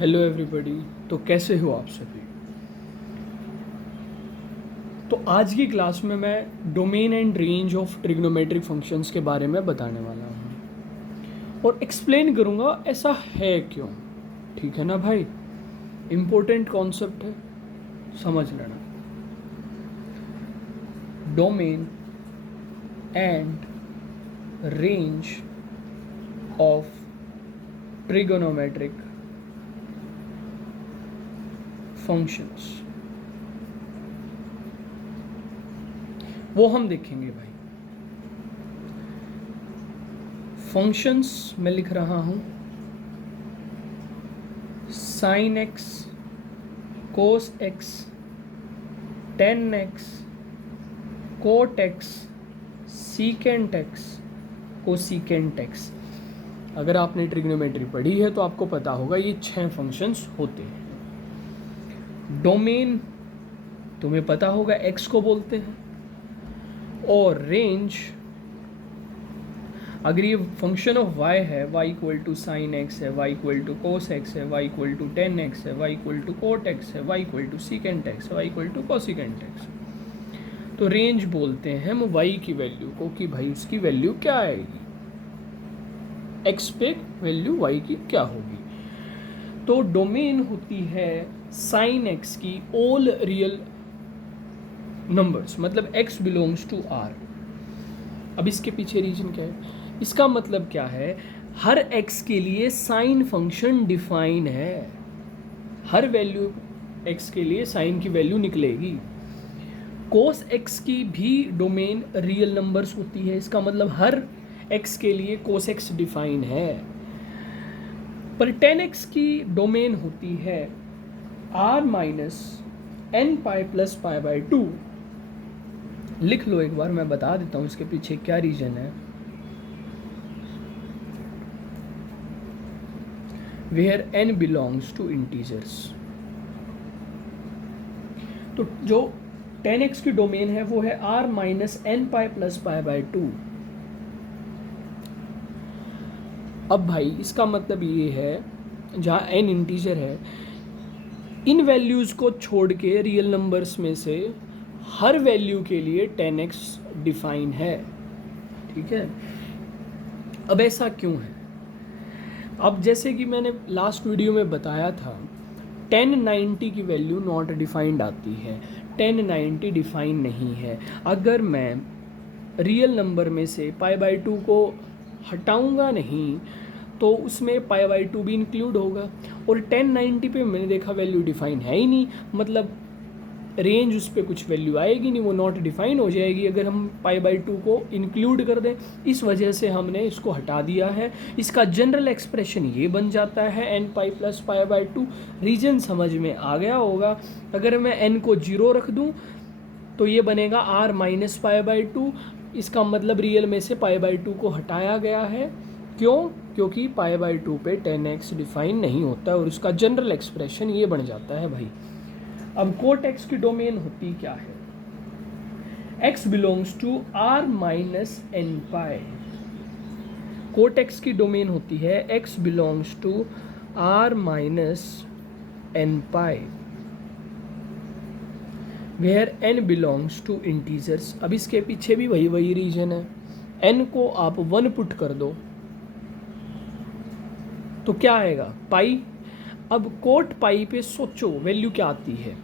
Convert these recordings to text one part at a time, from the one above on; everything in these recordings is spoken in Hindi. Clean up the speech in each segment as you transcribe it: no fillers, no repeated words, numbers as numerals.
Hello everybody. तो कैसे हो आप सभी। तो आज की क्लास में मैं domain and range of trigonometric functions के बारे में बताने वाला हूँ और एक्सप्लेन करूँगा ऐसा है क्यों। ठीक है ना भाई, इम्पोर्टेंट कॉन्सेप्ट है, समझ लेना। Domain and range of trigonometric functions वो हम देखेंगे भाई। फंक्शंस में लिख रहा हूं sine x, cos x, tan x, cot x, secant x, cosecant x. अगर आपने ट्रिग्नोमेट्री पढ़ी है तो आपको पता होगा ये 6 फंक्शंस होते हैं। डोमेन तुम्हें पता होगा एक्स को बोलते हैं, और रेंज अगर ये फंक्शन ऑफ y है, y equal to sine x है, y equal to cos x है, y equal to tan x है, y equal to cot x है, y equal to secant x है, y equal to cosecant x. तो रेंज बोलते हैं हम y की वैल्यू को कि भाई उसकी वैल्यू क्या आएगी, x पे वैल्यू y की क्या होगी। तो डोमेन होती है साइन x की ऑल रियल नंबर्स, मतलब x बिलोंग्स टू r। अब इसके पीछे रीजन क्या है, इसका मतलब क्या है, हर x के लिए साइन फंक्शन डिफाइन है। हर वैल्यू x के लिए साइन की वैल्यू निकलेगी। कोस x की भी डोमेन रियल नंबर्स होती है, इसका मतलब हर x के लिए कोस x डिफाइन है। पर 10x की डोमेन होती है r minus n pi plus pi by 2। लिख लो एक बार, मैं बता देता हूँ इसके पीछे क्या रीजन है। Where n belongs to integers. तो जो 10x की डोमेन है वो है r minus n pi plus pi by 2। अब भाई इसका मतलब ये है जहाँ n इंटीजर है, इन वैल्यूज़ को छोड़ के रियल नंबर्स में से हर वैल्यू के लिए 10x डिफाइन है। ठीक है, अब ऐसा क्यों है। अब जैसे कि मैंने लास्ट वीडियो में बताया था, 1090 की वैल्यू नॉट डिफाइंड आती है, 1090 डिफाइन नहीं है। अगर मैं रियल नंबर में से पाई बाई 2 को हटाऊंगा नहीं तो उसमें पाई बाई 2 भी इंक्लूड होगा, और 1090 पे मैंने देखा वैल्यू डिफाइन है ही नहीं, मतलब रेंज उस पर कुछ वैल्यू आएगी नहीं, वो नॉट डिफाइन हो जाएगी अगर हम पाई बाई 2 को इंक्लूड कर दें। इस वजह से हमने इसको हटा दिया है। इसका जनरल एक्सप्रेशन ये बन जाता है n pi plus pi by 2। Reason समझ में आ गया होगा। अगर मैं एन को 0 रख दूं तो ये बनेगा आर माइनस पाई बाई 2। इसका मतलब रियल में से पाई बाई 2 को हटाया गया है। क्यों? क्योंकि पाई बाई 2 पे 10x डिफाइन नहीं होता, और उसका जनरल एक्सप्रेशन ये बन जाता है भाई। अब कोट x की डोमेन होती क्या है, x belongs to r minus n pi. Cot x की डोमेन होती है x belongs to r minus n pi, where n belongs to integers. अब इसके पीछे भी वही रीजन है, n को आप 1 पुट कर दो तो क्या आएगा, पाई। अब कोट पाई पे सोचो वैल्यू क्या आती है,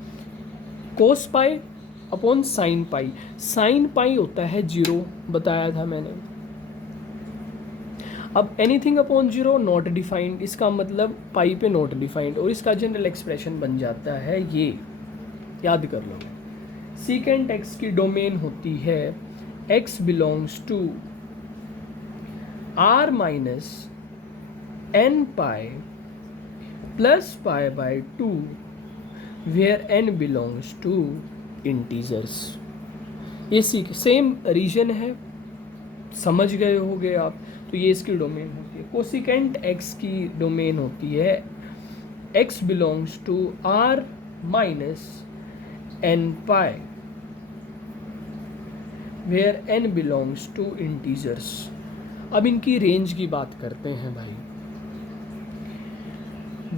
cos pi upon sine pi. Sine pi होता है 0, बताया था मैंने। अब एनीथिंग अपॉन 0 नॉट डिफाइंड, इसका मतलब पाई पे नॉट डिफाइंड, और इसका जनरल एक्सप्रेशन बन जाता है ये, याद कर लो। सीकेंट एक्स की डोमेन होती है x belongs to r minus n pi plus pi by 2, where n belongs to integers. ये सेम रीजन है, समझ गए होगे आप। तो ये इसकी डोमेन होती है। कोसिकेंट x की डोमेन होती है x belongs to r minus n pi, where n belongs to integers. अब इनकी रेंज की बात करते हैं भाई।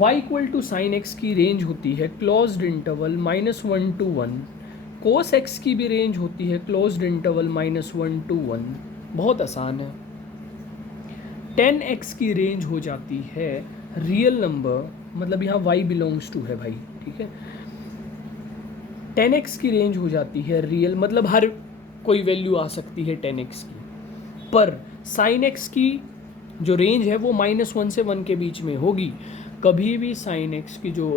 y equal to sine x की रेंज होती है closed interval -1 to 1, cos x की भी रेंज होती है क्लोज्ड इंटरवल -1 to 1। बहुत आसान है। tan x की रेंज हो जाती है रियल नंबर, मतलब यहाँ y बिलोंग्स टू है भाई, ठीक है। tan x की रेंज हो जाती है रियल, मतलब हर कोई वैल्यू आ सकती है tan x की, पर sin x की जो रेंज है वो -1 से 1 के बीच में होगी। कभी भी sin x की जो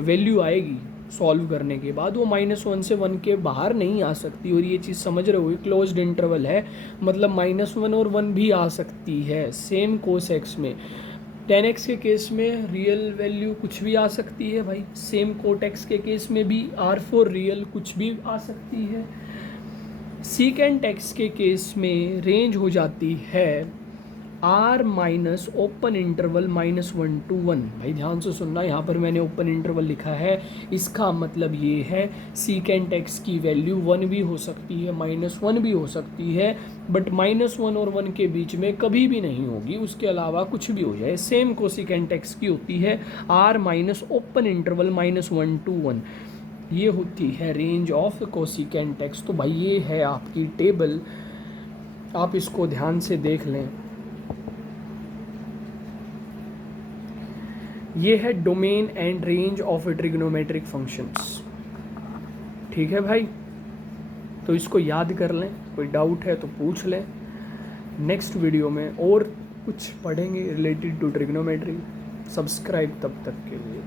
वैल्यू आएगी सॉल्व करने के बाद वो -1 से 1 के बाहर नहीं आ सकती। और ये चीज़ समझ रहे हो, क्लोज्ड इंटरवल है, मतलब -1 और 1 भी आ सकती है। सेम कोस एक्स में, tan x के केस में रियल वैल्यू कुछ भी आ सकती है भाई, सेम कोट एक्स के केस में भी R4 रियल कुछ भी आ सकती है। सीकेंट एक्स के केस में रेंज हो जाती है R minus open interval -1 to 1। भाई ध्यान से सुनना, यहाँ पर मैंने ओपन इंटरवल लिखा है, इसका मतलब ये है सीकेंट एक्स की वैल्यू 1 भी हो सकती है, -1 भी हो सकती है, बट -1 और 1 के बीच में कभी भी नहीं होगी, उसके अलावा कुछ भी हो जाए। सेम कोसिकेंट एक्स की होती है R minus open interval -1 to 1। ये होती है रेंज ऑफ कोसिकेंट एक्स। तो भाई ये है आपकी टेबल, आप इसको ध्यान से देख लें। ये है domain and range of trigonometric functions, ठीक है भाई। तो इसको याद कर लें, कोई डाउट है तो पूछ लें। नेक्स्ट वीडियो में और कुछ पढ़ेंगे रिलेटेड टू ट्रिग्नोमेट्री। सब्सक्राइब तब तक के लिए।